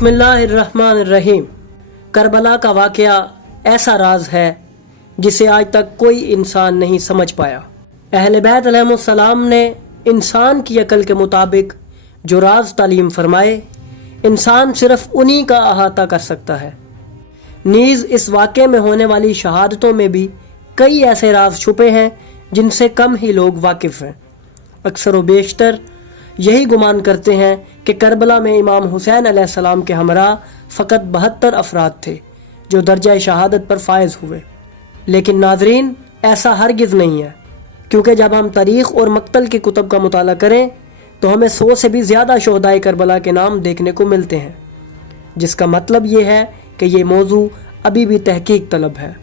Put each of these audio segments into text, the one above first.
बिस्मिल्लाहिर्रहमानिर्रहीम। करबला का वाक़या ऐसा राज है जिसे आज तक कोई इंसान नहीं समझ पाया। अहले बैत अलैहिमुस्सलाम ने इंसान की अकल के मुताबिक जो राज तालीम फरमाए, इंसान सिर्फ उन्हीं का अहाता कर सकता है। नीज़ इस वाक़े में होने वाली शहादतों में भी कई ऐसे राज छुपे हैं जिनसे कम ही लोग वाकिफ़ हैं। अक्सर व बेशतर यही गुमान करते हैं कि करबला में इमाम हुसैन अलैहिस्सलाम के हमरा फ़कत 72 अफराद थे जो दर्जा शहादत पर फायज हुए, लेकिन नाज़रीन ऐसा हरगिज़ नहीं है, क्योंकि जब हम तारीख़ और मक्तल की कुतुब का मुताला करें तो हमें 100 से भी ज़्यादा शोहदाए करबला के नाम देखने को मिलते हैं, जिसका मतलब ये है कि ये मौजू अभी भी तहकीक तलब है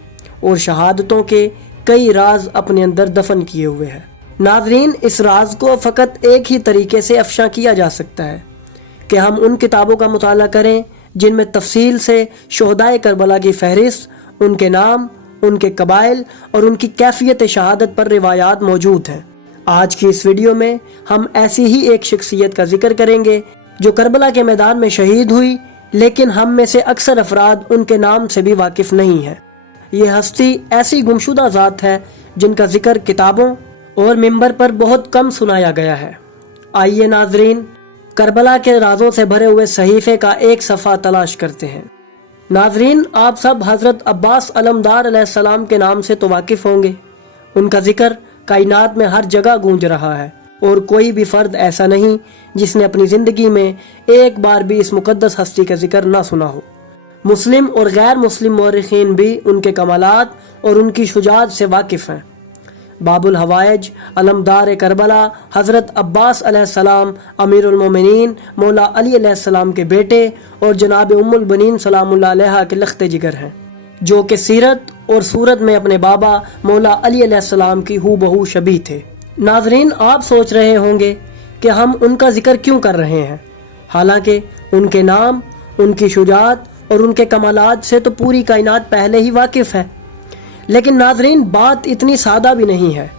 और शहादतों के कई राज अपने अंदर दफन किए हुए हैं। नाज़रीन, इस राज को फ़कत एक ही तरीके से अफ़शा किया जा सकता है कि हम उन किताबों का मुताला करें जिनमें तफसील से शोहदाए करबला की फहरिस्त, उनके नाम, उनके कबाइल और उनकी कैफियत शहादत पर रिवायात मौजूद हैं। आज की इस वीडियो में हम ऐसी ही एक शख्सियत का जिक्र करेंगे जो करबला के मैदान में शहीद हुई, लेकिन हम में से अक्सर अफराद उनके नाम से भी वाकिफ़ नहीं है। ये हस्ती ऐसी गुमशुदा ज़ात है जिनका जिक्र किताबों और मिंबर पर बहुत कम सुनाया गया है। आइए नाजरीन, करबला के राजों से भरे हुए सहीफे का एक सफ़ा तलाश करते हैं। नाजरीन, आप सब हज़रत अब्बास अलमदार अलैहिस्सलाम के नाम से तो वाकिफ़ होंगे। उनका जिक्र कायनात में हर जगह गूंज रहा है और कोई भी फ़र्द ऐसा नहीं जिसने अपनी ज़िंदगी में एक बार भी इस मुक़द्दस हस्ती का जिक्र ना सुना हो। मुस्लिम और गैर मुस्लिम मौरिखीन भी उनके कमालात और उनकी शुजाअत से वाकिफ़ हैं। बाबुल हवाइज अलमदार करबला हज़रत अब्बास अलैहिस्सलाम अमीरुल मोमिनीन मौला अली अलैहिस्सलाम के बेटे और जनाब उम्मुल बनीन सलामुल्लाह अलैहा के लख्ते जिगर हैं, जो कि सीरत और सूरत में अपने बाबा मौला अली अलैहिस्सलाम की हूबहू शबीह थे। नाजरीन, आप सोच रहे होंगे कि हम उनका जिक्र क्यों कर रहे हैं, हालांकि उनके नाम, उनकी शुजाअत और उनके कमालात से तो पूरी कायनात पहले ही वाकिफ़ है। लेकिन नाजरीन, बात इतनी सादा भी नहीं है,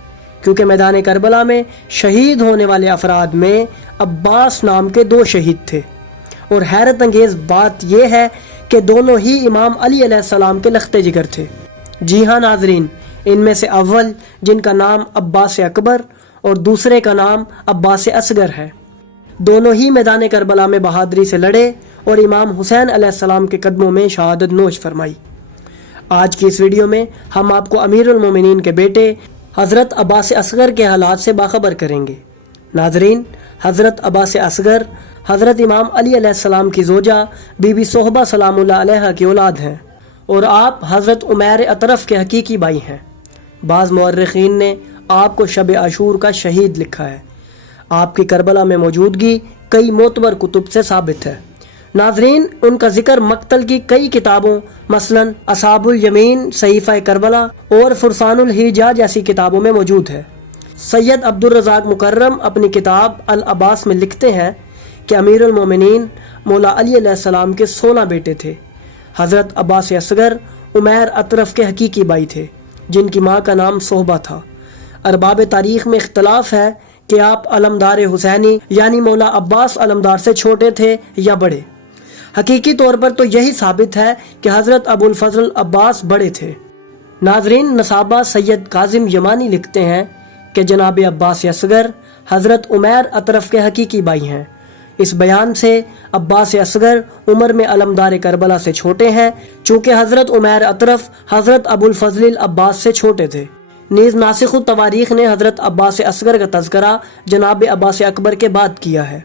क्योंकि मैदान करबला में शहीद होने वाले अफराद में अब्बास नाम के 2 शहीद थे और हैरत अंगेज़ बात यह है कि दोनों ही इमाम अली अलैहिस्सलाम के लख्ते जिगर थे। जी हाँ नाजरीन, इनमें से अव्वल जिनका नाम अब्बास अकबर और दूसरे का नाम अब्बास असगर है, दोनों ही मैदान करबला में बहादुरी से लड़े और इमाम हुसैन अलैहिस्सलाम के कदमों में शहादत नोश फरमाई। आज की इस वीडियो में हम आपको अमीरुल मोमिनीन के बेटे हज़रत अब्बास असगर के हालात से बाखबर करेंगे। नाजरीन, हज़रत अब्बास असगर हज़रत इमाम अली अलैहिस्सलाम की ज़ोजा बीबी सोहबा सलामुल्लाह अलैहा की औलाद हैं और आप हज़रत उमैर अतरफ़ के हकीकी भाई हैं। बाज़ मुअर्रिख़ीन ने आपको शब आशूर का शहीद लिखा है। आपकी करबला में मौजूदगी कई मोतबर कुतुब से साबित है। नाजरीन, उनका जिक्र मक्तल की कई किताबों मसलन असाबुल यमीन, सहीफ़ा करबला और फुरसानुल हिजा जैसी किताबों में मौजूद है। सैयद अब्दुल रज़ाक मुकर्रम अपनी किताब अल अब्बास में लिखते हैं कि अमीरुल मोमिनीन मौला अली अलैहिस्सलाम के 16 बेटे थे। हज़रत अब्बास असगर उमैर अतरफ़ के हकीकी भाई थे, जिनकी माँ का नाम सोहबा था। अरबाब तारीख़ में इख्तलाफ है कि आप अलमदार हुसैनी यानी मौला अब्बास अलमदार से छोटे थे या बड़े। हकीकी तौर पर तो यही साबित है कि हज़रत अबुल फजल अब्बास बड़े थे। नाजरीन, नसाबा सैयद काजिम यमानी लिखते हैं कि जनाब अब्बास असगर हज़रत उमैर अतरफ़ के हकीकी भाई हैं। इस बयान से अब्बास असगर उम्र में अलमदार करबला से छोटे हैं, चूँकि हज़रत उमैर अतरफ़ हज़रत अबुल फजल अब्बास से छोटे थे। नीज़ नासिखुत तवारीख़ ने हज़रत अब्बास असगर का तज़किरा जनाब अब्बास अकबर के बाद किया है।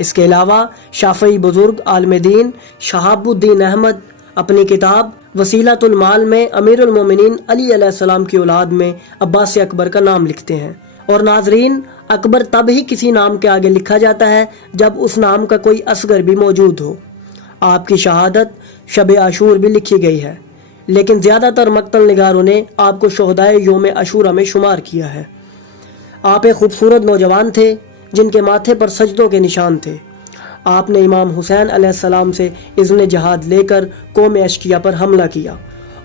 इसके अलावा शाफ़ई बुज़ुर्ग आलिम दीन शहाबुद्दीन अहमद अपनी किताब वसीलतुल माल में अमीरुल मोमिनीन अली अलैहिस्सलाम की औलाद में अब्बास अकबर का नाम लिखते हैं। और नाजरीन, अकबर तब ही किसी नाम के आगे लिखा जाता है जब उस नाम का कोई असगर भी मौजूद हो। आपकी शहादत शब आशूर भी लिखी गई है, लेकिन ज़्यादातर मक्तल निगारों ने आपको शोहदाए योम अशूरा में शुमार किया है। आप एक खूबसूरत नौजवान थे जिनके माथे पर सजदों के निशान थे। आपने इमाम हुसैन अलैहिस्सलाम से इज़्न जहाद लेकर कौम अशकिया पर हमला किया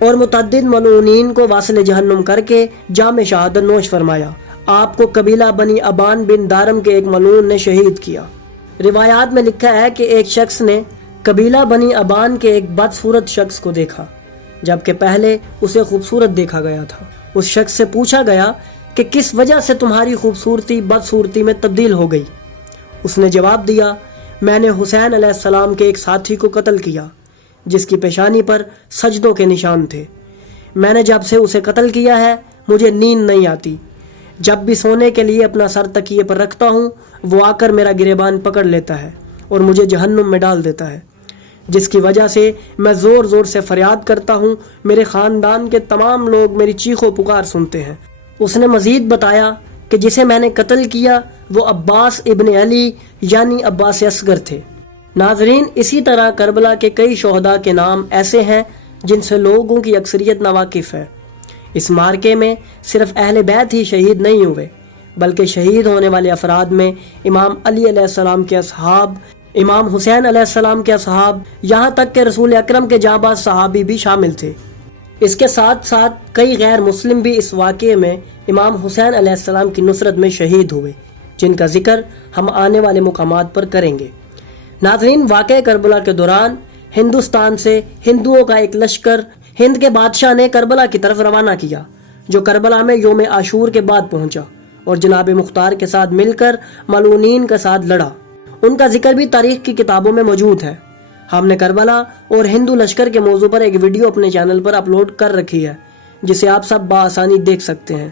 और मुतअद्दिद मलऊनीन को वासिल जहन्नुम करके जाम शहादत नोश फरमाया। आपको कबीला बनी अबान बिन दारम के एक मलऊन ने शहीद किया। रिवायात में लिखा है कि एक शख्स ने قبیلہ بنی ابان کے ایک بدصورت شخص کو دیکھا، جبکہ پہلے اسے خوبصورت دیکھا گیا تھا۔ اس شخص سے پوچھا گیا کہ کس وجہ سے تمہاری خوبصورتی بدصورتی میں تبدیل ہو گئی؟ اس نے جواب دیا، میں نے حسین علیہ السلام کے ایک ساتھی کو قتل کیا جس کی پیشانی پر سجدوں کے نشان تھے۔ میں نے جب سے اسے قتل کیا ہے مجھے نیند نہیں آتی۔ جب بھی سونے کے لیے اپنا سر تکیے پر رکھتا ہوں وہ آ کر میرا گریبان پکڑ لیتا ہے اور مجھے جہنم میں ڈال دیتا ہے، جس کی وجہ سے میں زور زور سے فریاد کرتا ہوں، میرے خاندان کے تمام لوگ میری چیخ و پکار سنتے ہیں۔ اس نے مزید بتایا کہ جسے میں نے قتل کیا وہ عباس ابن علی یعنی عباس اصغر تھے۔ ناظرین، اسی طرح کربلا کے کئی شہداء کے نام ایسے ہیں جن سے لوگوں کی اکثریت ناواقف ہے۔ اس مارکے میں صرف اہل بیت ہی شہید نہیں ہوئے، بلکہ شہید ہونے والے افراد میں امام علی علیہ السلام کے اصحاب، امام حسین علیہ السلام کے اصحاب، یہاں تک کہ رسول اکرم کے جاں باز صحابی بھی شامل تھے۔ اس کے ساتھ ساتھ کئی غیر مسلم بھی اس واقعے میں امام حسین علیہ السلام کی نصرت میں شہید ہوئے، جن کا ذکر ہم آنے والے مقامات پر کریں گے۔ ناظرین، واقعہ کربلا کے دوران ہندوستان سے ہندوؤں کا ایک لشکر ہند کے بادشاہ نے کربلا کی طرف روانہ کیا، جو کربلا میں یوم عاشور کے بعد پہنچا اور جناب مختار کے ساتھ مل کر ملعونین کے ساتھ لڑا۔ ان کا ذکر بھی تاریخ کی کتابوں میں موجود ہے۔ ہم نے کربلا اور ہندو لشکر کے موضوع پر ایک ویڈیو اپنے چینل پر اپلوڈ کر رکھی ہے، جسے آپ سب بآسانی دیکھ سکتے ہیں۔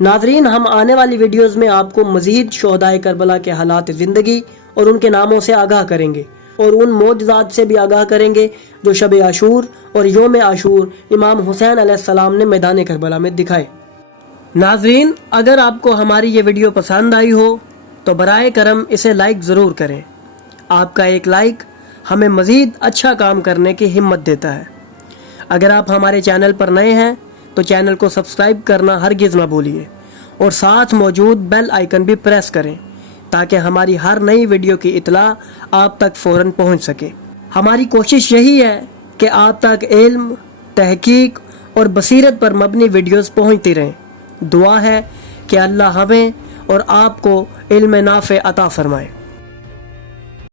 ناظرین، ہم آنے والی ویڈیوز میں آپ کو مزید شہداء کربلا کے حالات زندگی اور ان کے ناموں سے آگاہ کریں گے اور ان معجزات سے بھی آگاہ کریں گے جو شب عاشور اور یوم عاشور امام حسین علیہ السلام نے میدان کربلا میں دکھائے۔ ناظرین، اگر آپ کو ہماری یہ ویڈیو پسند آئی ہو تو برائے کرم اسے لائک ضرور کریں۔ آپ کا ایک لائک ہمیں مزید اچھا کام کرنے کی ہمت دیتا ہے۔ اگر آپ ہمارے چینل پر نئے ہیں تو چینل کو سبسکرائب کرنا ہرگز نہ بھولیے اور ساتھ موجود بیل آئیکن بھی پریس کریں تاکہ ہماری ہر نئی ویڈیو کی اطلاع آپ تک فوراً پہنچ سکے۔ ہماری کوشش یہی ہے کہ آپ تک علم، تحقیق اور بصیرت پر مبنی ویڈیوز پہنچتی رہیں۔ دعا ہے کہ اللہ ہمیں اور آپ کو علم نافع عطا فرمائے۔